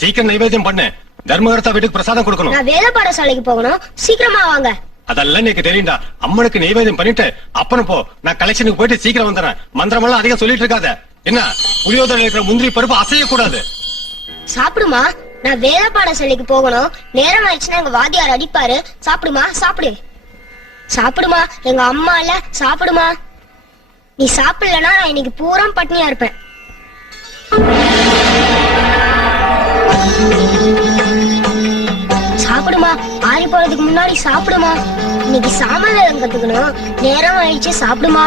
சீக்கிரம் நைவேத்தியம் பண்ணு. தர்மகர்த்தா வீட்டுக்கு பிரசாதம் கொடுக்கணும். நான் வேத பாடசாலைக்கு போகணும், சீக்கிரமா வாங்க. அதெல்லாம் எனக்கு தெரியும்டா. அம்மனுக்கு நைவேத்தியம் பண்ணிட்டு அப்புறம் போ. நான் கலெக்ஷனுக்கு போயிட்டு சீக்கிரம் வந்துடுறேன். மந்திரம் எல்லாம் அதிகம் சொல்லிட்டு இருக்காத. என்ன புளியோதரை இருக்கிற முந்திரி பருப்பு அசைய கூடாது. சாப்பிடுமா, நான் வேத பாடசாலைக்கு போகணும். நேரம் ஆயிடுச்சுன்னா எங்க வாத்தியார் அடிப்பாரு. சாப்பிடுமா, சாப்பிடு. சாப்பிடுமா, எங்க அம்மா இல்ல, சாப்பிடுமா. நீ சாப்பிடலன்னா நான் இன்னைக்கு பூரா பட்னியா இருப்பேன். சாப்பிடுமா, ஆறி போறதுக்கு முன்னாடி சாப்பிடுமா. இன்னைக்கு சாமான் வேலை கத்துக்கணும். நேரம் ஆயிடுச்சு, சாப்பிடுமா.